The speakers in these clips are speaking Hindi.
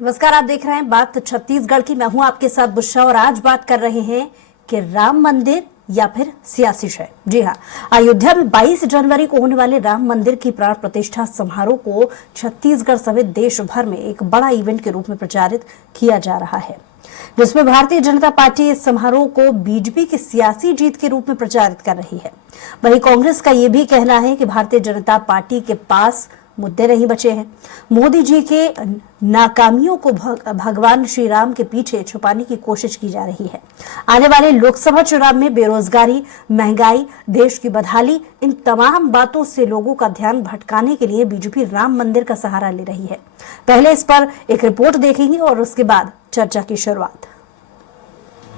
नमस्कार, आप देख रहे हैं बात छत्तीसगढ़ की। मैं हूं आपके साथ बुशरा और आज बात कर रहे हैं कि राम मंदिर या फिर सियासी शय। जी हां, अयोध्या में 22 जनवरी को होने वाले राम मंदिर की प्राण प्रतिष्ठा समारोह को छत्तीसगढ़ समेत देश भर में एक बड़ा इवेंट के रूप में प्रचारित किया जा रहा है, जिसमें भारतीय जनता पार्टी इस समारोह को बीजेपी की सियासी जीत के रूप में प्रचारित कर रही है। वहीं कांग्रेस का यह भी कहना है कि भारतीय जनता पार्टी के पास मुद्दे नहीं बचे हैं। मोदी जी के नाकामियों को भगवान श्री राम के पीछे छुपाने की कोशिश की जा रही है। आने वाले लोकसभा चुनाव में बेरोजगारी, महंगाई, देश की बदहाली, इन तमाम बातों से लोगों का ध्यान भटकाने के लिए बीजेपी राम मंदिर का सहारा ले रही है। पहले इस पर एक रिपोर्ट देखेंगे और उसके बाद चर्चा की शुरुआत।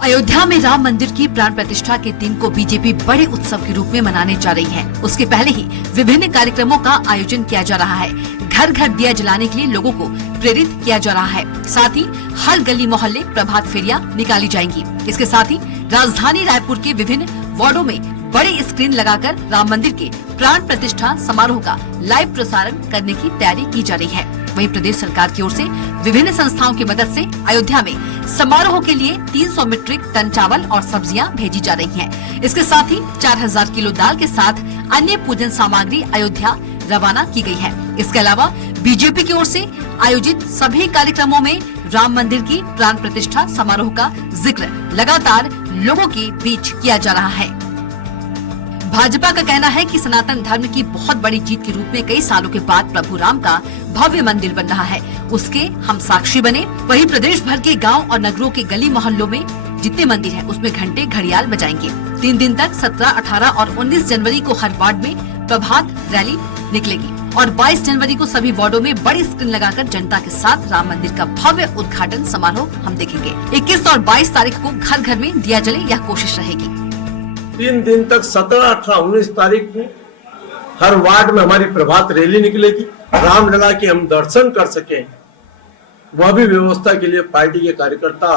अयोध्या में राम मंदिर की प्राण प्रतिष्ठा के दिन को बीजेपी बड़े उत्सव के रूप में मनाने जा रही है। उसके पहले ही विभिन्न कार्यक्रमों का आयोजन किया जा रहा है। घर घर दिया जलाने के लिए लोगों को प्रेरित किया जा रहा है। साथ ही हर गली मोहल्ले प्रभात फेरियां निकाली जाएंगी। इसके साथ ही राजधानी रायपुर के विभिन्न वार्डों में बड़े स्क्रीन लगाकर राम मंदिर के प्राण प्रतिष्ठा समारोह का लाइव प्रसारण करने की तैयारी की जा रही है। वहीं प्रदेश सरकार की ओर से विभिन्न संस्थाओं की मदद से अयोध्या में समारोह के लिए 300 मीट्रिक टन चावल और सब्जियां भेजी जा रही हैं। इसके साथ ही 4000 किलो दाल के साथ अन्य पूजन सामग्री अयोध्या रवाना की गई है। इसके अलावा बीजेपी की ओर से आयोजित सभी कार्यक्रमों में राम मंदिर की प्राण प्रतिष्ठा समारोह का जिक्र लगातार लोगों के बीच किया जा रहा है। भाजपा का कहना है कि सनातन धर्म की बहुत बड़ी जीत के रूप में कई सालों के बाद प्रभु राम का भव्य मंदिर बन रहा है, उसके हम साक्षी बने। वहीं प्रदेश भर के गांव और नगरों के गली मोहल्लों में जितने मंदिर हैं, उसमें घंटे घड़ियाल बजाएंगे। 3 दिन तक 17, 18 और 19 जनवरी को हर वार्ड में प्रभात रैली निकलेगी और 22 जनवरी को सभी वार्डों में बड़ी स्क्रीन लगाकर जनता के साथ राम मंदिर का भव्य उद्घाटन समारोह हम देखेंगे। 21 और 22 तारीख को घर घर में दिया जले, यह कोशिश रहेगी। 3 दिन तक 17, 18, 19 तारीख को हर वार्ड में हमारी प्रभात रैली निकलेगी। रामलला के हम दर्शन कर सकें, वह भी व्यवस्था के लिए पार्टी के कार्यकर्ता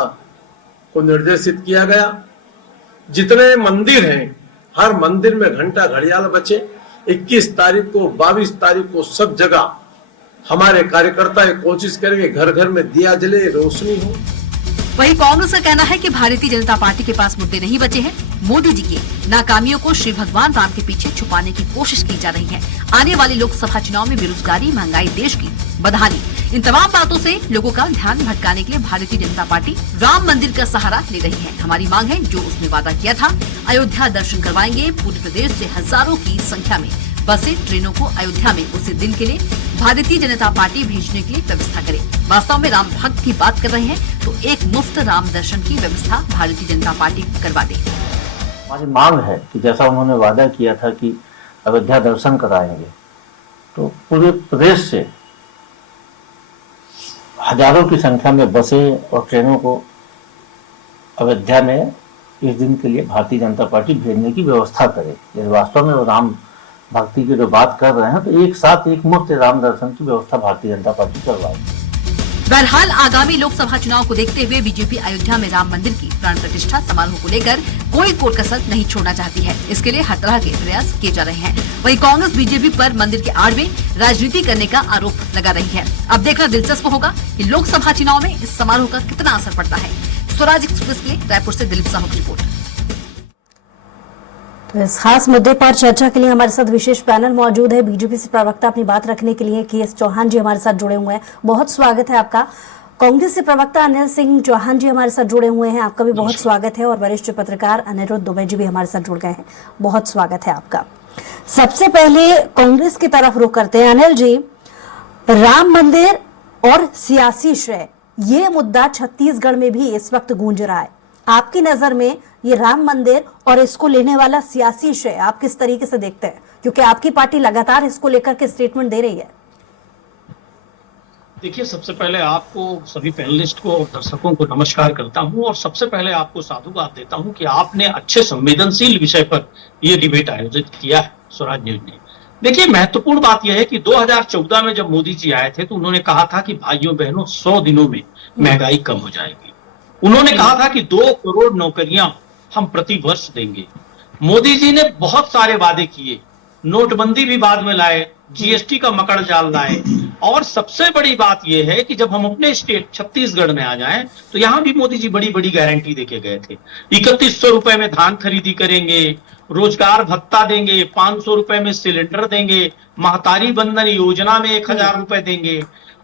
को निर्देशित किया गया। जितने मंदिर हैं, हर मंदिर में घंटा घड़ियाल बचे। 21 तारीख को, 22 तारीख को सब जगह हमारे कार्यकर्ता कोशिश करेंगे घर घर में दिया जले, रोशनी हो। वहीं कांग्रेस का कहना है कि भारतीय जनता पार्टी के पास मुद्दे नहीं बचे हैं। मोदी जी की नाकामियों को श्री भगवान राम के पीछे छुपाने की कोशिश की जा रही है। आने वाले लोकसभा चुनाव में बेरोजगारी, महंगाई, देश की बदहाली, इन तमाम बातों से लोगों का ध्यान भटकाने के लिए भारतीय जनता पार्टी राम मंदिर का सहारा ले रही है। हमारी मांग है, जो उसने वादा किया था, अयोध्या दर्शन करवाएंगे। पूरे प्रदेश से हजारों की संख्या में बसें, ट्रेनों को अयोध्या में उसी दिन के लिए भारतीय जनता पार्टी भेजने के लिए व्यवस्था करे। वास्तव में राम भक्त की बात कर रहे हैं तो एक मुफ्त राम दर्शन की व्यवस्था भारतीय जनता पार्टी करवा दे। हमारी मांग है कि जैसा उन्होंने वादा किया था कि अयोध्या दर्शन कराएंगे, तो पूरे प्रदेश से हजारों की संख्या में बसें और ट्रेनों को अयोध्या में इस दिन के लिए भारतीय जनता पार्टी भेजने की व्यवस्था करे। यदि वास्तव में वो राम भक्ति की जो बात कर रहे हैं, तो एक साथ एक मुफ्त राम दर्शन की व्यवस्था भारतीय जनता पार्टी करवाएगी। बहरहाल आगामी लोकसभा चुनाव को देखते हुए बीजेपी अयोध्या में राम मंदिर की प्राण प्रतिष्ठा समारोह को लेकर कोई कोर कसर नहीं छोड़ना चाहती है। इसके लिए हर तरह के प्रयास किए जा रहे हैं। वहीं कांग्रेस बीजेपी पर मंदिर के आड़ में राजनीति करने का आरोप लगा रही है। अब देखना दिलचस्प होगा कि लोकसभा चुनाव में इस समारोह का कितना असर पड़ता है। स्वराज एक्सप्रेस के लिए रायपुर से दिलीप साहू की रिपोर्ट। तो इस खास मुद्दे पर चर्चा के लिए हमारे साथ विशेष पैनल मौजूद है। बीजेपी से प्रवक्ता अपनी बात रखने के लिए KS चौहान जी हमारे साथ जुड़े हुए हैं, बहुत स्वागत है आपका। कांग्रेस से प्रवक्ता अनिल सिंह चौहान जी हमारे साथ जुड़े हुए हैं, आपका भी बहुत स्वागत है। और वरिष्ठ पत्रकार अनिरुद्ध दुबे जी भी हमारे साथ जुड़ गए हैं, बहुत स्वागत है आपका। सबसे पहले कांग्रेस की तरफ रुख करते हैं। अनिल जी, राम मंदिर और सियासी श्रेय, ये मुद्दा छत्तीसगढ़ में भी इस वक्त गूंज रहा है। आपकी नजर में ये राम मंदिर और इसको लेने वाला सियासी श्रेय आप किस तरीके से देखते हैं, क्योंकि आपकी पार्टी लगातार इसको लेकर के स्टेटमेंट दे रही है? देखिए, सबसे पहले आपको, सभी पैनलिस्ट को और दर्शकों को नमस्कार करता हूं और सबसे पहले आपको साधुवाद देता हूं कि आपने अच्छे संवेदनशील विषय पर यह डिबेट आयोजित किया है स्वराज न्यूज ने। देखिए, महत्वपूर्ण बात यह है कि 2014 में जब मोदी जी आए थे तो उन्होंने कहा था कि भाइयों बहनों 100 दिनों में महंगाई कम हो जाएगी। उन्होंने कहा था कि 2 करोड़ नौकरियां हम प्रति वर्ष देंगे। मोदी जी ने बहुत सारे वादे किए, नोटबंदी भी बाद में लाए, GST का मकड़ जाल लाए और सबसे बड़ी बात यह है कि जब हम अपने स्टेट छत्तीसगढ़ में आ जाएं तो यहां भी मोदी जी बड़ी बड़ी गारंटी देके गए थे। 3100 रुपए में धान खरीदी करेंगे, रोजगार भत्ता देंगे, 500 रुपए में सिलेंडर देंगे, महतारी बंधन योजना में 1000 रुपए देंगे।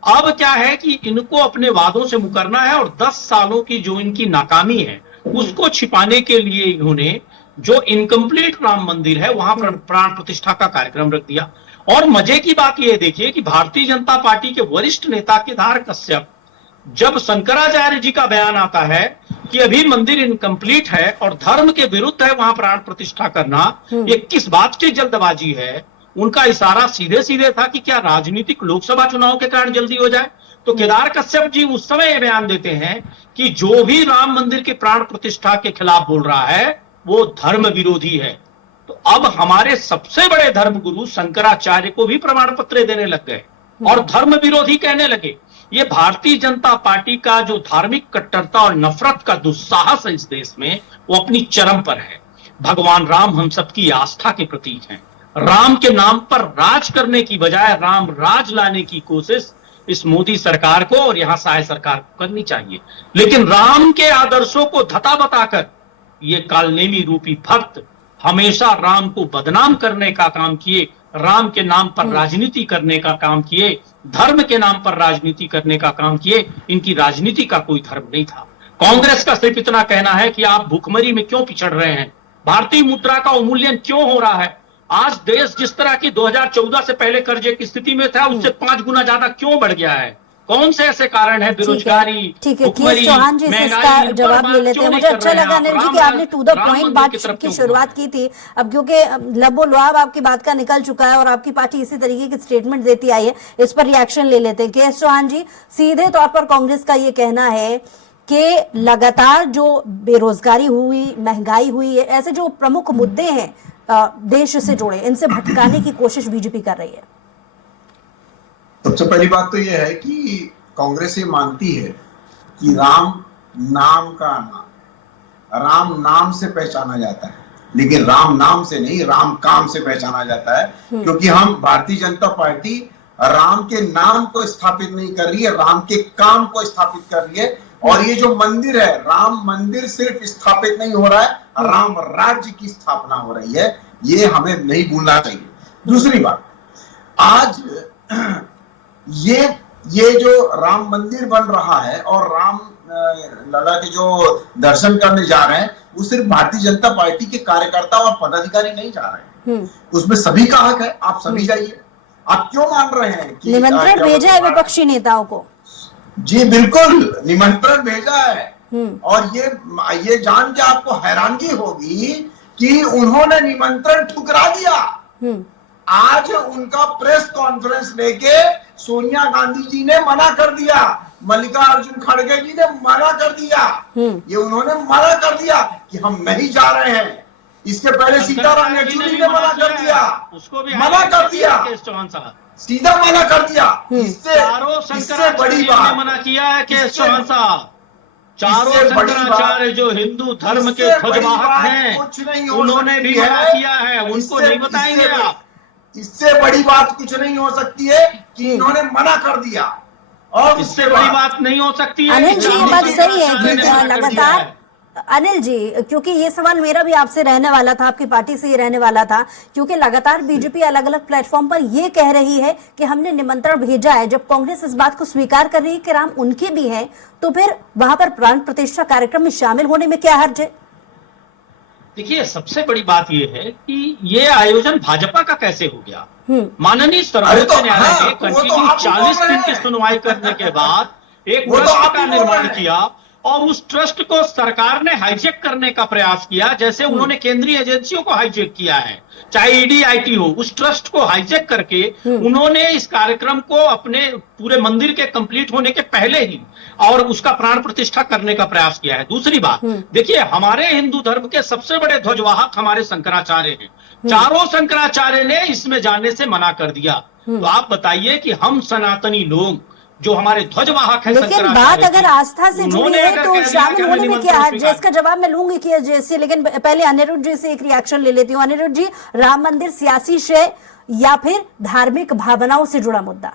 अब क्या है कि इनको अपने वादों से मुकरना है और 10 सालों की जो इनकी नाकामी है उसको छिपाने के लिए इन्होंने जो इनकम्प्लीट राम मंदिर है वहां पर प्राण प्रतिष्ठा का कार्यक्रम रख दिया। और मजे की बात यह देखिए कि भारतीय जनता पार्टी के वरिष्ठ नेता केदार कश्यप, जब शंकराचार्य जी का बयान आता है कि अभी मंदिर इनकम्प्लीट है और धर्म के विरुद्ध है वहां प्राण प्रतिष्ठा करना, ये किस बात की जल्दबाजी है? उनका इशारा सीधे सीधे था कि क्या राजनीतिक लोकसभा चुनाव के कारण जल्दी हो जाए। तो केदार कश्यप जी उस समय यह बयान देते हैं कि जो भी राम मंदिर के प्राण प्रतिष्ठा के खिलाफ बोल रहा है वो धर्म विरोधी है। तो अब हमारे सबसे बड़े धर्मगुरु शंकराचार्य को भी प्रमाण पत्र देने लग गए और धर्म विरोधी कहने लगे। ये भारतीय जनता पार्टी का जो धार्मिक कट्टरता और नफरत का दुस्साहस है इस देश में, वो अपनी चरम पर है। भगवान राम हम सबकी आस्था के प्रतीक हैं। राम के नाम पर राज करने की बजाय राम राज लाने की कोशिश इस मोदी सरकार को और यहां सहाय सरकार को करनी चाहिए। लेकिन राम के आदर्शों को धता बताकर ये कालनेमी रूपी भक्त हमेशा राम को बदनाम करने का काम किए, राम के नाम पर राजनीति करने का काम किए, धर्म के नाम पर राजनीति करने का काम किए। इनकी राजनीति का कोई धर्म नहीं था। कांग्रेस का सिर्फ इतना कहना है कि आप भुखमरी में क्यों पिछड़ रहे हैं, भारतीय मुद्रा का अवमूल्यन क्यों हो रहा है, आज देश जिस तरह की 2014 से पहले कर्जे की स्थिति में था उससे 5 गुना ज्यादा क्यों बढ़ गया है, कौन से ऐसे कारण है, बेरोजगारी, ठीक है। चौहान जी इसका जवाब ले लेते हैं। मुझे अच्छा लगा अनिल जी कि आपने टू द पॉइंट बात की शुरुआत की थी। अब क्योंकि लबो लुआब आपकी बात का निकल चुका है और आपकी पार्टी इसी तरीके की स्टेटमेंट देती आई है, इस पर रिएक्शन ले लेते हैं। के चौहान जी, सीधे तौर पर कांग्रेस का ये कहना है कि लगातार जो बेरोजगारी हुई, महंगाई हुई है, ऐसे जो प्रमुख मुद्दे हैं देश से जुड़े, इनसे भटकाने की कोशिश बीजेपी कर रही है। सबसे पहली बात तो यह है कि कांग्रेस ये मानती है कि राम नाम का नाम, राम नाम से पहचाना जाता है, लेकिन राम नाम से नहीं, राम काम से पहचाना जाता है। क्योंकि हम भारतीय जनता पार्टी राम के नाम को स्थापित नहीं कर रही है, राम के काम को स्थापित कर रही है। और ये जो मंदिर है, राम मंदिर सिर्फ स्थापित नहीं हो रहा है, राम राज्य की स्थापना हो रही है। ये हमें नहीं भूलना चाहिए। दूसरी बात, आज ये जो राम मंदिर बन रहा है और राम लला के जो दर्शन करने जा रहे हैं, वो सिर्फ भारतीय जनता पार्टी के कार्यकर्ता और पदाधिकारी नहीं जा रहे हैं, उसमें सभी का हक है। आप सभी जाइए। आप क्यों मान रहे हैं कि निमंत्रण भेजा है विपक्षी नेताओं को? जी बिल्कुल, निमंत्रण भेजा है। और ये जान के आपको हैरानगी होगी कि उन्होंने निमंत्रण ठुकरा दिया। आज उनका प्रेस कॉन्फ्रेंस लेके सोनिया गांधी जी ने मना कर दिया, मल्लिकार्जुन खड़गे जी ने मना कर दिया, ये उन्होंने मना कर दिया कि हम नहीं जा रहे हैं। इसके पहले सीताराम येचुरी ने मना कर दिया, उसको भी मना कर दिया, चौहान साहब सीधा मना कर दिया। इससे बड़ी बात मना किया है के चौहान साहब, चारों शंकराचार्य जो हिंदू धर्म के ध्वजवाहक हैं उन्होंने भी मना किया है, उनको नहीं बताएंगे आप? इससे बड़ी बात कुछ नहीं हो सकती है कि इन्होंने मना कर दिया। और इससे बड़ी बात नहीं हो सकती है। अनिल जी, ये बात सही है कि लगातार, अनिल जी, क्योंकि ये सवाल मेरा भी आपसे रहने वाला था, आपकी पार्टी से ये रहने वाला था, क्योंकि लगातार बीजेपी अलग अलग प्लेटफॉर्म पर ये कह रही है कि हमने निमंत्रण भेजा है। जब कांग्रेस इस बात को स्वीकार कर रही है कि राम उनके भी है, तो फिर वहां पर प्राण प्रतिष्ठा कार्यक्रम में शामिल होने में क्या हर्ज है? देखिए, सबसे बड़ी बात यह है कि ये आयोजन भाजपा का कैसे हो गया। माननीय सर्वोच्च न्यायालय ने कंटिन्यू 40 दिन की सुनवाई करने के बाद एक ट्रस्ट का निर्माण किया और उस ट्रस्ट को सरकार ने हाईजैक करने का प्रयास किया, जैसे उन्होंने केंद्रीय एजेंसियों को हाईजैक किया है, चाहे ईडी आईटी हो। उस ट्रस्ट को हाईजैक करके उन्होंने इस कार्यक्रम को अपने पूरे मंदिर के कंप्लीट होने के पहले ही और उसका प्राण प्रतिष्ठा करने का प्रयास किया है। दूसरी बात, देखिए, हमारे हिंदू धर्म के सबसे बड़े ध्वजवाहक हमारे शंकराचार्य हैं। चारों शंकराचार्य ने इसमें जाने से मना कर दिया। तो आप बताइए कि हम सनातनी लोग जो हमारे ध्वजवाहक है, लेकिन बात अगर आस्था से जुड़ी है तो शामिल होने में क्या हर्ज है? इसका जवाब मैं लूंगी कि जैसे, लेकिन पहले अनिरुद्ध जी से एक रिएक्शन ले लेती हूँ। अनिरुद्ध जी, राम मंदिर सियासी शय या फिर धार्मिक भावनाओं से जुड़ा मुद्दा?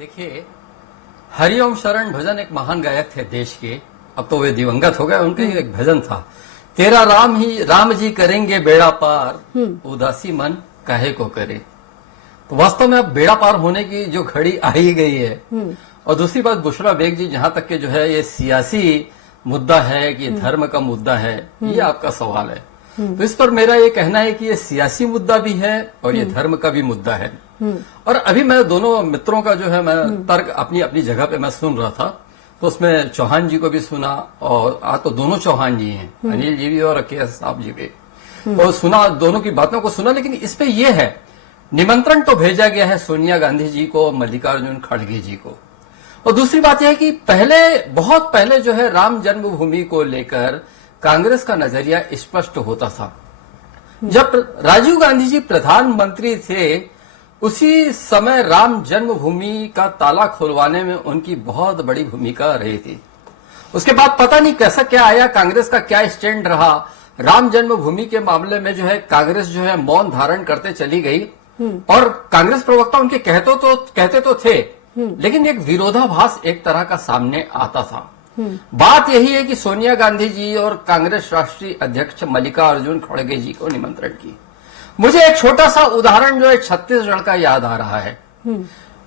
देखिए, हरिओम शरण भजन एक महान गायक थे देश के, अब तो वे दिवंगत हो गए। उनका ही एक भजन था, तेरा राम जी करेंगे बेड़ा पार, उदासी मन काहे को करे। तो वास्तव में अब बेड़ा पार होने की जो घड़ी आई गई है। और दूसरी बात, बुशरा बेग जी, जहां तक के जो है ये सियासी मुद्दा है कि धर्म का मुद्दा है, ये आपका सवाल है। तो इस पर मेरा ये कहना है कि ये सियासी मुद्दा भी है और ये धर्म का भी मुद्दा है। और अभी मैं दोनों मित्रों का जो है मैं तर्क अपनी अपनी जगह पे मैं सुन रहा था, तो उसमें चौहान जी को भी सुना, और आज तो दोनों चौहान जी हैं, अनिल जी भी और के साहब जी भी, तो सुना, दोनों की बातों को सुना। लेकिन इस पे ये है, निमंत्रण तो भेजा गया है सोनिया गांधी जी को, मल्लिकार्जुन खड़गे जी को। और दूसरी बात यह है कि बहुत पहले जो है राम जन्मभूमि को लेकर कांग्रेस का नजरिया स्पष्ट होता था। जब राजीव गांधी जी प्रधानमंत्री थे, उसी समय राम जन्मभूमि का ताला खुलवाने में उनकी बहुत बड़ी भूमिका रही थी। उसके बाद पता नहीं कैसा क्या आया, कांग्रेस का क्या स्टैंड रहा। राम जन्मभूमि के मामले में जो है कांग्रेस जो है मौन धारण करते चली गई, और कांग्रेस प्रवक्ता उनके कहते तो थे, लेकिन एक विरोधाभास एक तरह का सामने आता था। बात यही है कि सोनिया गांधी जी और कांग्रेस राष्ट्रीय अध्यक्ष मल्लिकार्जुन खड़गे जी को निमंत्रण की। मुझे एक छोटा सा उदाहरण जो है छत्तीसगढ़ का याद आ रहा है।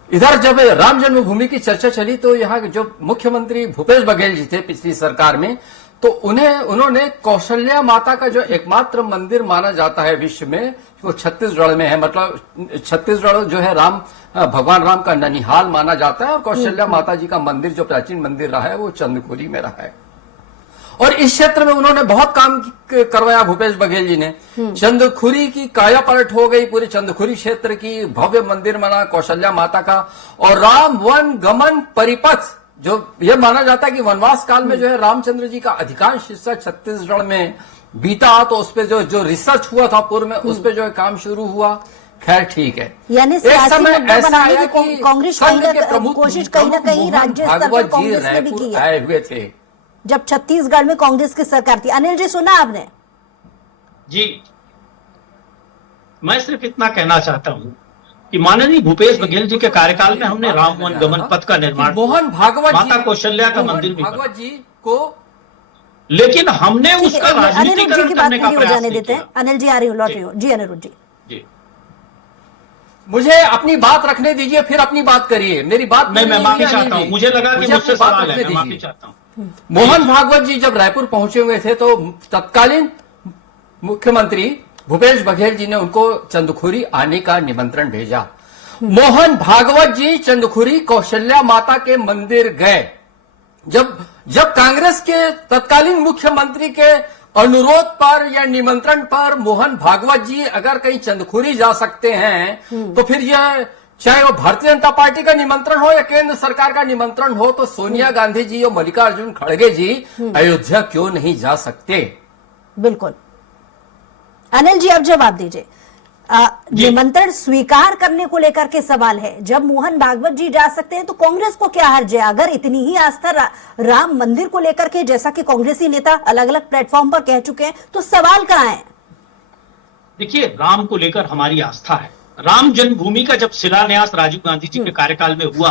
इधर जब राम जन्मभूमि की चर्चा चली, तो यहाँ जो मुख्यमंत्री भूपेश बघेल जी थे पिछली सरकार में, तो उन्होंने कौशल्या माता का जो एकमात्र मंदिर माना जाता है विश्व में, वो छत्तीसगढ़ में है। मतलब छत्तीसगढ़ जो है भगवान राम का ननिहाल माना जाता है, और कौशल्या माता जी का मंदिर जो प्राचीन मंदिर रहा है वो चंदखुरी में रहा है। और इस क्षेत्र में उन्होंने बहुत काम करवाया भूपेश बघेल जी ने। चंदखुरी की काया पलट हो गई, पूरे चंदखुरी क्षेत्र की भव्य मंदिर बना कौशल्या माता का। और राम वन गमन परिपथ, जो यह माना जाता है कि वनवास काल में जो है रामचंद्र जी का अधिकांश हिस्सा छत्तीसगढ़ में बीता, तो उस पे जो रिसर्च हुआ था पूर्व में, उस पे जो है काम शुरू हुआ। खैर ठीक है, यानी सियासी मुद्दा बनाने की कांग्रेस कोशिश कहीं ना कहीं राज्य स्तर पर कांग्रेस ने भी की है। आए हुए थे जब छत्तीसगढ़ में कांग्रेस की सरकार थी। अनिल जी, सुना आपने? जी, मैं सिर्फ इतना कहना चाहता हूं कि माननीय भूपेश बघेल जी के कार्यकाल में हमने राम वन गमन पथ का निर्माण, मोहन भागवत माता कौशल्या का मंदिर भी, भागवत जी को, लेकिन हमने उसका अनिरुद्ध जी राजनीतिकरण की बात करने का पूरी हो प्रयास जाने नहीं देते हैं। किया। अनिल जी, आ रही हूँ, लौट रही हूँ जी। अनिरुद्ध जी, मुझे अपनी बात रखने दीजिए, फिर अपनी बात करिए। मेरी बात मैं माफी चाहता हूं, मुझे लगा कि मुझसे सवाल है, मैं माफी चाहता हूं। मोहन भागवत जी जब रायपुर पहुंचे हुए थे, तो तत्कालीन मुख्यमंत्री भूपेश बघेल जी ने उनको चंदखुरी आने का निमंत्रण भेजा। मोहन भागवत जी चंदखुरी कौशल्या माता के मंदिर गए। जब कांग्रेस के तत्कालीन मुख्यमंत्री के अनुरोध पर या निमंत्रण पर मोहन भागवत जी अगर कहीं चंदखुरी जा सकते हैं, तो फिर यह चाहे वो भारतीय जनता पार्टी का निमंत्रण हो या केंद्र सरकार का निमंत्रण हो, तो सोनिया गांधी जी और मल्लिकार्जुन खड़गे जी अयोध्या क्यों नहीं जा सकते? बिल्कुल। अनिल जी, अब जवाब दीजिए। निमंत्रण स्वीकार करने को लेकर के सवाल है। जब मोहन भागवत जी जा सकते हैं, तो कांग्रेस को क्या हर्ज है? अगर इतनी ही आस्था राम मंदिर को लेकर के, जैसा कि कांग्रेसी नेता अलग अलग प्लेटफॉर्म पर कह चुके हैं, तो सवाल कहां है? देखिए, राम को लेकर हमारी आस्था है। राम जन्मभूमि का जब शिलान्यास राजीव गांधी जी के कार्यकाल में हुआ,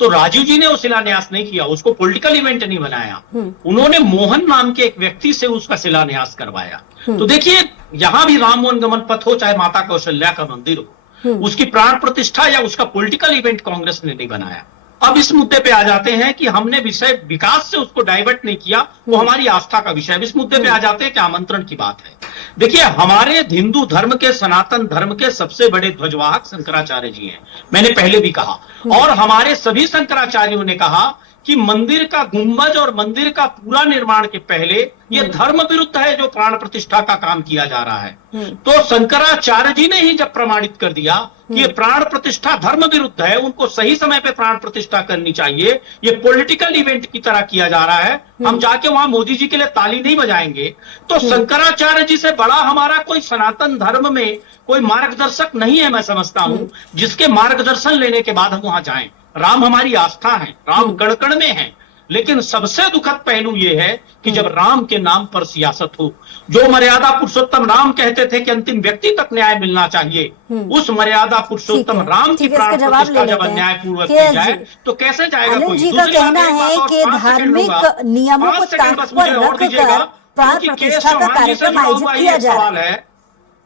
तो राजीव जी ने वो शिलान्यास नहीं किया, उसको पॉलिटिकल इवेंट नहीं बनाया। उन्होंने मोहन नाम के एक व्यक्ति से उसका शिलान्यास करवाया। तो देखिए, यहां भी राम वन गमन पथ हो, चाहे माता कौशल्या का मंदिर हो, उसकी प्राण प्रतिष्ठा या उसका पॉलिटिकल इवेंट कांग्रेस ने नहीं बनाया। अब इस मुद्दे पे आ जाते हैं कि हमने विषय विकास से उसको डाइवर्ट नहीं किया, वो हमारी आस्था का विषय है। इस मुद्दे पे आ जाते हैं कि आमंत्रण की बात है। देखिए, हमारे हिंदू धर्म के, सनातन धर्म के सबसे बड़े ध्वजवाहक शंकराचार्य जी हैं, मैंने पहले भी कहा, और हमारे सभी शंकराचार्यों ने कहा कि मंदिर का गुंबज और मंदिर का पूरा निर्माण के पहले ये धर्म विरुद्ध है जो प्राण प्रतिष्ठा का काम किया जा रहा है। तो शंकराचार्य जी ने ही जब प्रमाणित कर दिया कि ये प्राण प्रतिष्ठा धर्म विरुद्ध है, उनको सही समय पे प्राण प्रतिष्ठा करनी चाहिए, ये पॉलिटिकल इवेंट की तरह किया जा रहा है, हम जाके वहां मोदी जी के लिए ताली नहीं बजाएंगे। तो शंकराचार्य जी से बड़ा हमारा कोई सनातन धर्म में कोई मार्गदर्शक नहीं है, मैं समझता हूं, जिसके मार्गदर्शन लेने के बाद हम वहां जाएं। राम हमारी आस्था है, राम कण कण में है, लेकिन सबसे दुखद पहलू यह है कि जब राम के नाम पर सियासत हो, जो मर्यादा पुरुषोत्तम राम कहते थे कि अंतिम व्यक्ति तक न्याय मिलना चाहिए, उस मर्यादा पुरुषोत्तम राम की प्राण प्रतिष्ठा जब अन्यायपूर्वक की जाए तो कैसे जाएगा अनिल कोई? जी का दूसरी बात, कहना एक बात है और कि 5 सेकंड धार्मिक होगा। नियमों को 5 सेकंड ताक बस पर मुझे और रखकर दीजिएगा, प्राण क्योंकि केस प्रतिष्ठा का चौहान जी से कार्यक्रम जुड़ा आयोजित हुआ किया ये जा रहा सवाल है, है।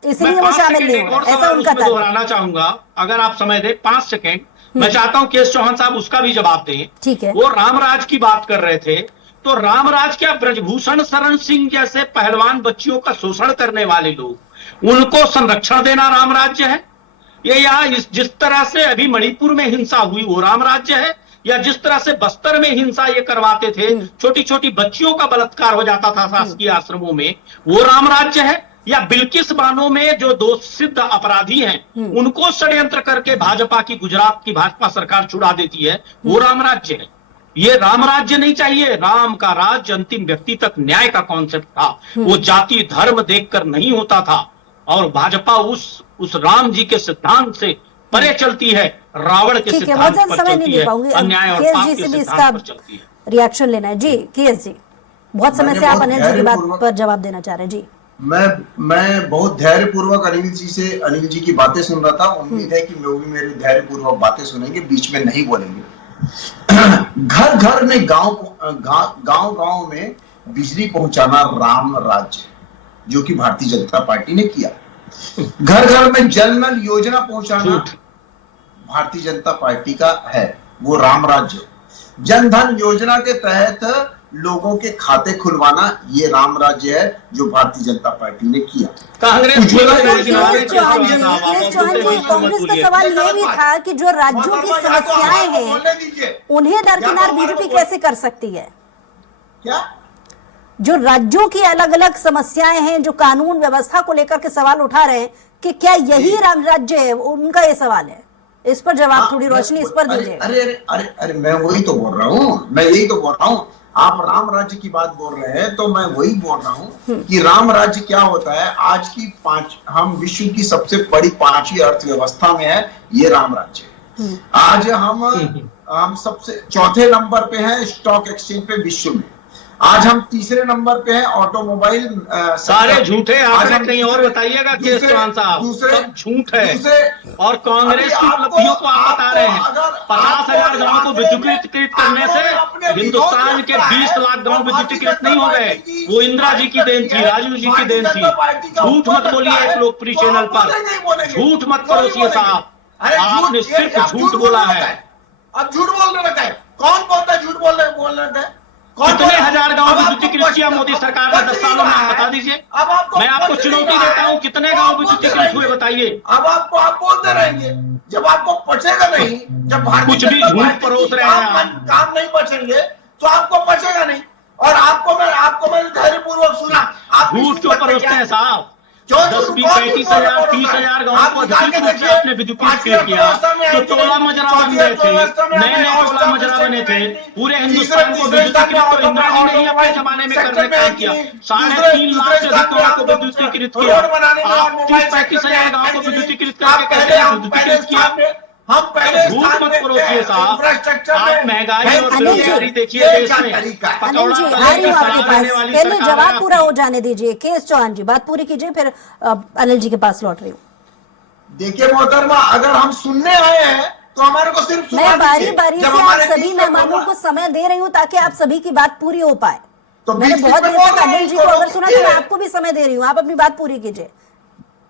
इसलिए मैं वो 5 शामिल सेकंड नहीं एक हो और रहा, ऐसा सवाल उनका उसमें तात्पर्य। दोहराना चाहूंगा, अगर आप समय दें 5 सेकंड। मैं चाहता हूं केस चौहान साहब उसका भी जवाब दें। ठीक है। वो रामराज की बात कर रहे थे, तो रामराज क्या ब्रजभूषण शरण सिंह जैसे पहलवान बच्चियों का शोषण करने वाले लोग, उनको संरक्षण देना रामराज्य है? ये यहाँ जिस तरह से अभी मणिपुर में हिंसा हुई वो रामराज्य है, या जिस तरह से बस्तर में हिंसा ये करवाते थे, छोटी छोटी बच्चियों का बलात्कार हो जाता था शासकीय आश्रमों में, वो रामराज्य है? या बिल्किस बानो में जो दो सिद्ध अपराधी हैं उनको षड्यंत्र करके भाजपा की, गुजरात की भाजपा सरकार छुड़ा देती है, वो रामराज्य है? ये रामराज्य नहीं चाहिए। राम का राज्य अंतिम व्यक्ति तक न्याय का कॉन्सेप्ट था, वो जाति धर्म देखकर नहीं होता था। और भाजपा उस राम जी के सिद्धांत से परे चलती है, रावण के ठीक है, सिद्धांत बहुत पर समय चलती नहीं है, दे पाऊंगी, अन्याय और केएस पाप जी के से भी सिद्धांत इसका पर चलती है। रिएक्शन लेना है। जी केएस जी, बहुत समय से आप अनिल जी की बात पर जवाब देना चाह रहे हैं। जी मैं बहुत धैर्यपूर्वक अनिल जी की बातें सुन रहा था। उम्मीद है कि वो भी मेरी धैर्यपूर्वक बातें सुनेंगे, बीच में नहीं बोलेंगे। घर घर में गांव में बिजली पहुंचाना राम राज्य, जो कि भारतीय जनता पार्टी ने किया। घर घर में जल नल योजना पहुंचाना भारतीय जनता पार्टी का है, वो राम राज्य। जन धन योजना के तहत लोगों के खाते खुलवाना, ये राम राज्य है, जो भारतीय जनता पार्टी ने किया। कांग्रेस चौहान जी, कांग्रेस का सवाल ये भी था कि जो राज्यों की समस्याएं हैं उन्हें दरकिनार बीजेपी कैसे कर सकती है? क्या जो राज्यों की अलग अलग समस्याएं हैं, जो कानून व्यवस्था को लेकर के सवाल उठा रहे हैं, कि क्या यही राम राज्य है? उनका ये सवाल है, इस पर जवाब थोड़ी रोशनी इस पर दीजिए। अरे मैं वही तो बोल रहा हूँ, मैं यही तो बोल रहा हूँ। आप राम राज्य की बात बोल रहे हैं तो मैं वही बोल रहा हूँ कि राम राज्य क्या होता है। आज की हम विश्व की सबसे बड़ी 5वीं अर्थव्यवस्था में है, ये राम राज्य है। आज हम सबसे चौथे नंबर पे हैं स्टॉक एक्सचेंज पे विश्व में। आज हम तीसरे नंबर पे हैं ऑटोमोबाइल। सारे झूठे आंकड़े कहीं और बताइएगा केएस चौहान साहब, सब झूठ है। और कांग्रेस की उपलब्धियों को आप बता रहे हैं। 50,000 गांव को विद्युतीकृत करने से हिंदुस्तान के 20 लाख गांव विद्युतीकृत नहीं हो गए। वो इंदिरा जी की देन थी, राजीव जी की देन थी। झूठ मत बोलिए एक लोकप्रिय चैनल पर, झूठ मत परोसिए साहब, आपने सिर्फ झूठ बोला है। अब झूठ बोलने लगा है, कौन बोलता है झूठ बोलने लगा है? कितने हजार गांव विद्युतीकृत किया मोदी सरकार ने 10 सालों में, आप बता दीजिए। मैं आपको चुनौती देता हूं, कितने गांव विद्युतीकृत हुए बताइए। अब आप बोलते रहेंगे, जब आपको पचेगा नहीं, जब कुछ भी झूठ परोस रहे हैं काम नहीं बचेंगे तो आपको पचेगा नहीं। और आपको मैंने धैर्यपूर्वक सुना। झूठ क्यों परोसते हैं साहब? 10, 20, 35,000, 30,000 गाँव को अधिकृत रूप से आपने विद्युतीकृत किया। तो टोला मजरा बन गए थे, नए टोला मजरा बने थे, पूरे हिंदुस्तान को विद्युतीकृत तो इंदिरा जी ने अपने जमाने में करने का किया। 3.5 लाख से अधिक गाँव को विद्युतीकृत किया। आप 30-35,000 गाँव को विद्युतीकृत करके कहते हैं विद्युतीकृत किया। हम पहले झूठ मत परोसिए साहब। आप महंगाई और बेरोजगारी देखिए देश में। अनिल जी, आ रही हूँ आपके पास, पहले जवाब पूरा हो जाने दीजिए। केएस चौहान जी बात पूरी कीजिए, फिर अनिल जी के पास लौट रही हूँ। देखिए मोहतरमा, अगर हम सुनने आए हैं तो हमारे को सिर्फ मैं बारी बारी से आप सभी मेहमानों को समय दे रही हूँ ताकि आप सभी की बात पूरी हो पाए। तो मैंने बहुत देर तक अनिल जी को अगर सुना तो मैं आपको भी समय दे रही हूँ, आप अपनी बात पूरी कीजिए।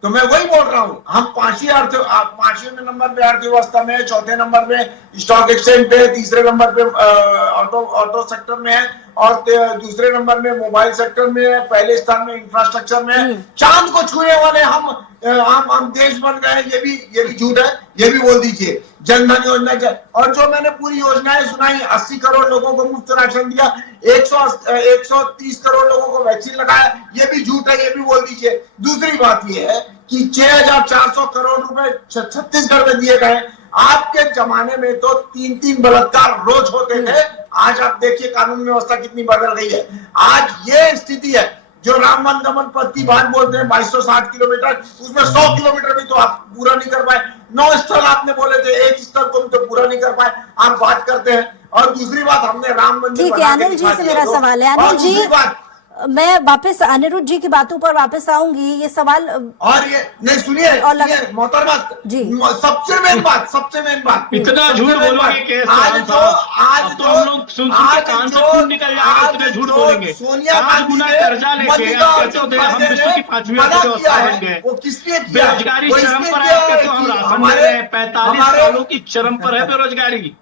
तो मैं वही बोल रहा हूँ, हम 5वें नंबर पे अर्थव्यवस्था में, चौथे नंबर पे स्टॉक एक्सचेंज पे, तीसरे नंबर पे ऑटो सेक्टर में है, और दूसरे नंबर में मोबाइल सेक्टर में है, पहले स्थान में इंफ्रास्ट्रक्चर में है। चांद को छूने वाले हम देश बन गए, ये भी झूठ है, ये भी बोल दीजिए। जन धन योजना, और जो मैंने पूरी योजनाएं सुनाई, 80 करोड़ लोगों को मुफ्त राशन दिया, 130 करोड़ लोगों को वैक्सीन लगाया, ये भी झूठ है, ये भी बोल दीजिए। दूसरी बात ये है कि 6,400 करोड़ रुपए छत्तीसगढ़ में दिए गए। आपके जमाने में तो 3-3 बलात्कार रोज होते थे। आज आप देखिए कानून व्यवस्था कितनी बदल गई है। आज ये स्थिति है, जो राम गमन पथ बात बोलते हैं 2260 किलोमीटर, उसमें 100 किलोमीटर भी तो आप पूरा नहीं कर पाए। 9 स्थल आपने बोले थे, 1 स्थल को भी तो पूरा नहीं कर पाए। आप बात करते हैं और दूसरी बात हमने राम मंदिर ठीक है, बना के अनिल जी दिखा से दिया मेरा तो। सवाल है। और अनिल जी, दूसरी बात, मैं वापस अनिरुद्ध जी की बातों पर वापस आऊंगी। ये सवाल और ये नहीं सुनिए, और मोहतरमा जी। सबसे मेन बात इतना सबसे झूठ मेन बोलोगे बात, कैसे आज राम जो साहब? अब तो हम लोग सुन के आज कान से जो- खून निकल जाएगा, आज इतने झूठ जो बोलेंगे। सोनिया 5 गांधी गुना ने कर्जा लेके मल्लिका आप कहते अर्जुन हो हम खड़गे विश्व ने की 5वीं मना किया अर्थव्यवस्था है। बन गए। वो किसने किया है? बेरोजगारी वो चरम इसने पर किया है, कहते हो कि हम राशन हमारे- दे रहे हैं। 45 हमारे- सालों की चरम पर है बेरोजगारी।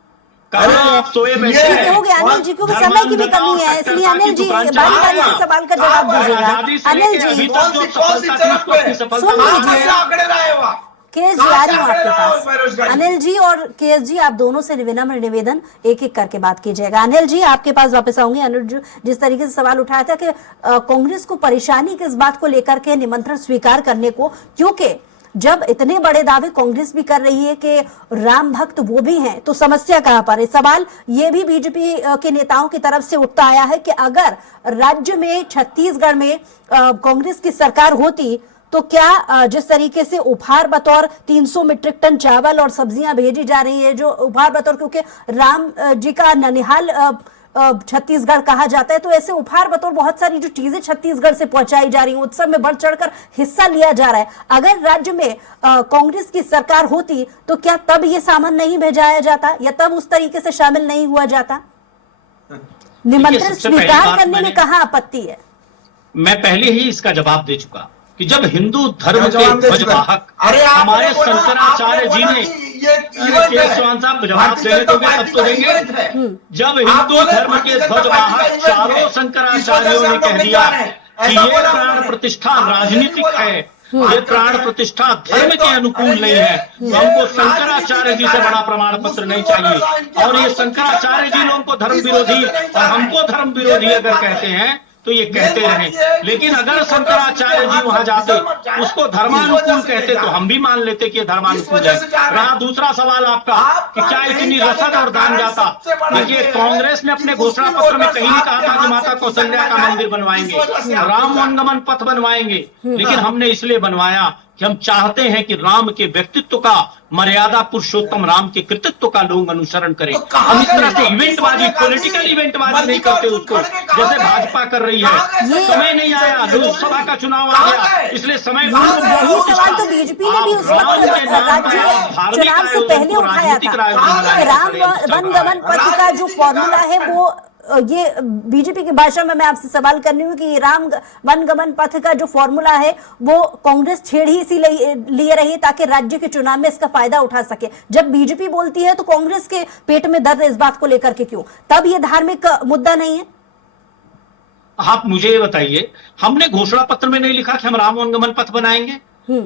अरे, कहाँ आप सोए बैठे ये- ठीक हैं? हो गया अनिल जी, क्योंकि समय की भी कमी है, इसलिए अनिल जी बारी बारी से सवाल का जवाब दीजिएगा। आजादी से अनिल लेके अभी जी, तक जो सफलता थी उसको अपनी सफलता सुन मान लीजिए। लिया। आंकड़े लाए हुआ केस जी कहाँ आ से रही हूँ आंकड़े आपके लाए हो पास। बेरोजगारी? अनिल जी और केस जी, आप दोनों से विनम्र निवेदन, एक एक करके बात कीजिएगा। अनिल जी, आपके पास वापस आऊंगी। अनिल जी, जिस तरीके से सवाल उठाया था कि कांग्रेस को परेशानी किस बात को लेकर के निमंत्रण स्वीकार करने को, क्योंकि जब इतने बड़े दावे कांग्रेस भी कर रही है कि राम भक्त वो भी हैं, तो समस्या कहां पर है? सवाल ये भी बीजेपी के नेताओं की तरफ से उठता आया है कि अगर राज्य में, छत्तीसगढ़ में कांग्रेस की सरकार होती तो क्या जिस तरीके से उपहार बतौर 300 मीट्रिक टन चावल और सब्जियां भेजी जा रही है, जो उपहार बतौर, क्योंकि राम जी का ननिहाल छत्तीसगढ़ कहा जाता है, तो ऐसे उपहार बतौर बहुत सारी जो चीजें छत्तीसगढ़ से पहुंचाई जा रही हैं, उत्सव में बढ़ चढ़कर हिस्सा लिया जा रहा है। अगर राज्य में कांग्रेस की सरकार होती तो क्या तब ये सामान नहीं भेजाया जाता, या तब उस तरीके से शामिल नहीं हुआ जाता? निमंत्रण सबसे पहली स्वीकार बात करने में मैंने- कहाँ आपत्ति है? मैं पहले ही इसका जवाब दे चुका कि जब हिंदू धर्म क्या के जवाब दे चुका? ध्वजवाहक अरे आपने हमारे बोला- शंकराचार्य आपने जी बोला ने, कि ये इवेंट है। चौहान साहब जवाब भारतीय देने जनता दोगे तब पार्टी तो का देंगे। इवेंट है। जब आप हिंदू बोले धर्म भारतीय के जनता पार्टी का ध्वजवाहक इवेंट चारों है। शंकराचार्यों इस वजह से ने हम कह लोग दिया नहीं जा रहे हैं। कि ऐसा ये बोला प्राण उन्होंने। प्रतिष्ठा आपने राजनीतिक बोला। है, ये प्राण प्रतिष्ठा धर्म के अनुकूल नहीं है। हमको शंकराचार्य जी से बड़ा प्रमाण पत्र नहीं चाहिए। और ये शंकराचार्य जी लोगों को धर्म विरोधी और हमको धर्म विरोधी अगर कहते हैं तो ये कहते रहें, लेकिन अगर शंकराचार्य जी वहां जाते, उसको धर्मानुकूल कहते तो हम भी मान लेते कि ये धर्मानुकूल है। रहा दूसरा सवाल आपका कि क्या इतनी रसद और दान जाता। देखिए, कांग्रेस ने अपने घोषणा पत्र में कहीं नहीं कहा था कि माता कौशल्या का मंदिर बनवाएंगे, राम वनगमन पथ बनवाएंगे, लेकिन हमने इसलिए बनवाया कि हम चाहते हैं कि राम के व्यक्तित्व का, मर्यादा पुरुषोत्तम राम के कृतित्व का लोग अनुसरण करें। हम इस तरह से इवेंटबाजी, पॉलिटिकल इवेंटबाजी नहीं करते उसको, जैसे भाजपा कर रही है। समय नहीं आया, लोकसभा का चुनाव आ गया, इसलिए समय यही सवाल तो बीजेपी ने भी उस वक्त राज्य चुनाव से पहले उठाया था। राम वनगमन पथ का जो फॉर्मूला है वो, ये बीजेपी की भाषा में मैं आपसे सवाल कर रही हूँ कि राम वनगमन पथ का जो फॉर्मूला है वो कांग्रेस छेड़ ही इसी लिए रही है ताकि राज्य के चुनाव में इसका फायदा उठा सके। जब बीजेपी बोलती है तो कांग्रेस के पेट में दर्द इस बात को लेकर के क्यों? तब ये धार्मिक मुद्दा नहीं है? आप मुझे ये बताइए, हमने घोषणा पत्र में नहीं लिखा कि हम राम वनगमन पथ बनाएंगे।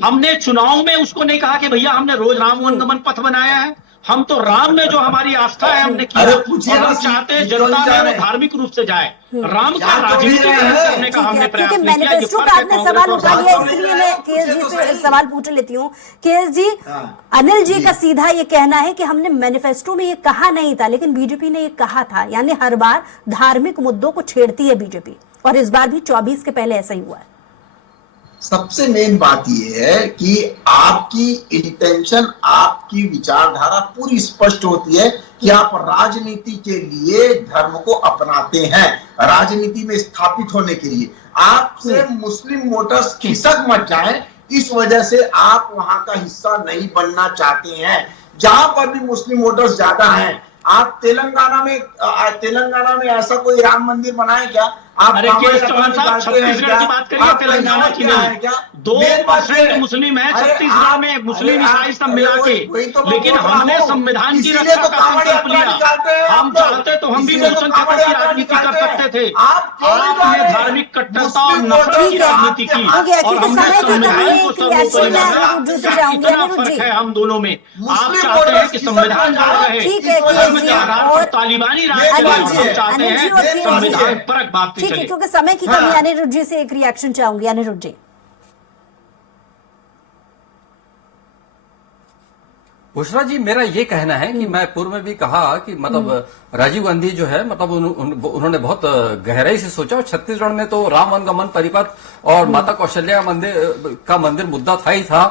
हमने चुनाव में उसको नहीं कहा कि भैया हमने रोज राम वनगमन पथ बनाया है। हम तो राम में जो हमारी आस्था है हमने किया, अरे पूछिए और हम ना, चाहते हैं क्यों जनता जा में रहे वो हैं? धार्मिक रूप से जाए। राम का क्या राजनीतिक क्यों जा रहे हैं? करने का हमने प्रयास क्योंकि नहीं किया। ये मैनिफेस्टो फर्क का है आपने कांग्रेस सवाल और उठा लिया, भाजपा में। इसलिए मैं केएस जी से सवाल पूछ लेती हूँ। केएस जी, हाँ। अनिल जी का सीधा ये कहना है कि हमने मैनिफेस्टो में ये कहा नहीं था, लेकिन बीजेपी ने ये कहा था। यानी हर बार धार्मिक मुद्दों को छेड़ती है बीजेपी, और इस बार भी 24 के पहले ऐसा ही हुआ है। सबसे मेन बात यह है कि आपकी इंटेंशन, आपकी विचारधारा पूरी स्पष्ट होती है कि आप राजनीति के लिए धर्म को अपनाते हैं, राजनीति में स्थापित होने के लिए। आपसे मुस्लिम वोटर्स खिसक मत जाएं, इस वजह से आप वहां का हिस्सा नहीं बनना चाहते हैं। जहां पर भी मुस्लिम वोटर्स ज्यादा हैं, आप तेलंगाना में ऐसा कोई राम मंदिर बनाए क्या? आप अरे के चौहान साहब, छत्तीसगढ़ की बात करिए, तेलंगाना की नहीं। 2% मुस्लिम है छत्तीसगढ़ में, मुस्लिम ईसाई सब मिला के। लेकिन हमने संविधान की रक्षा का संकल्प लिया। हम चाहते तो हम भी बहुसंख्यकों की राजनीति कर सकते थे। आपने धार्मिक कट्टरता और नफरत की राजनीति की, और हमने संविधान को सर्वोपरि माना। इतना फर्क है हम दोनों में। आप चाहते हैं कि संविधान जारी रहे, धर्म के आधार पर तालिबानी राज चले, और हम चाहते हैं संविधान परक बात ठीक है, क्योंकि समय की कमी। अनिरुद्ध जी से एक रिएक्शन चाहूंगी। अनिरुद्ध जी, बुशरा जी, मेरा ये कहना है कि मैं पूर्व में भी कहा कि मतलब राजीव गांधी जो है, मतलब उन्होंने बहुत गहराई से सोचा, और छत्तीसगढ़ में तो राम वनगमन परिपथ और माता कौशल्या का मंदिर मुद्दा था ही था।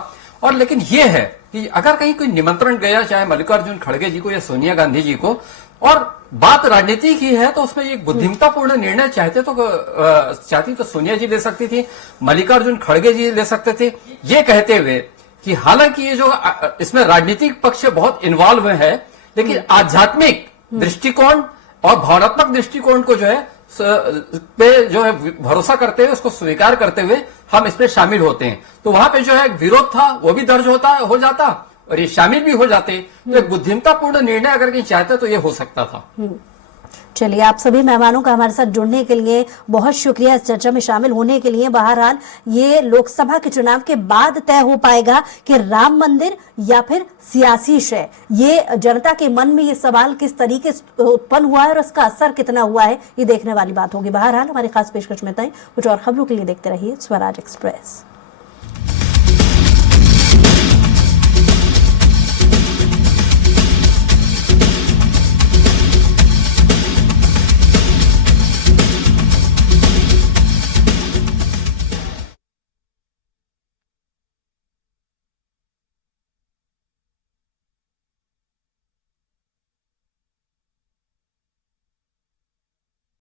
और लेकिन ये है कि अगर कहीं कोई निमंत्रण गया, चाहे मल्लिकार्जुन खड़गे जी को या सोनिया गांधी जी को, और बात राजनीति की है तो उसमें एक बुद्धिमतापूर्ण निर्णय चाहती तो सोनिया जी ले सकती थी, मल्लिकार्जुन खड़गे जी ले सकते थे, ये कहते हुए कि हालांकि ये जो इसमें राजनीतिक पक्ष बहुत इन्वॉल्व है, लेकिन आध्यात्मिक दृष्टिकोण और भावनात्मक दृष्टिकोण को जो है पे जो है भरोसा करते हुए, उसको स्वीकार करते हुए हम इसमें शामिल होते हैं। तो वहां पे जो है विरोध था वो भी दर्ज हो जाता और ये शामिल भी हो जाते। तो एक बुद्धिमतापूर्ण निर्णय अगर कहीं चाहते तो ये हो सकता था। चलिए, आप सभी मेहमानों का हमारे साथ जुड़ने के लिए बहुत शुक्रिया, इस चर्चा में शामिल होने के लिए। बहरहाल ये लोकसभा के चुनाव के बाद तय हो पाएगा कि राम मंदिर या फिर सियासी शय। ये जनता के मन में ये सवाल किस तरीके से उत्पन्न हुआ है और उसका असर कितना हुआ है, ये देखने वाली बात होगी। बहरहाल हमारी खास पेशकश में तय। कुछ और खबरों के लिए देखते रहिए स्वराज एक्सप्रेस।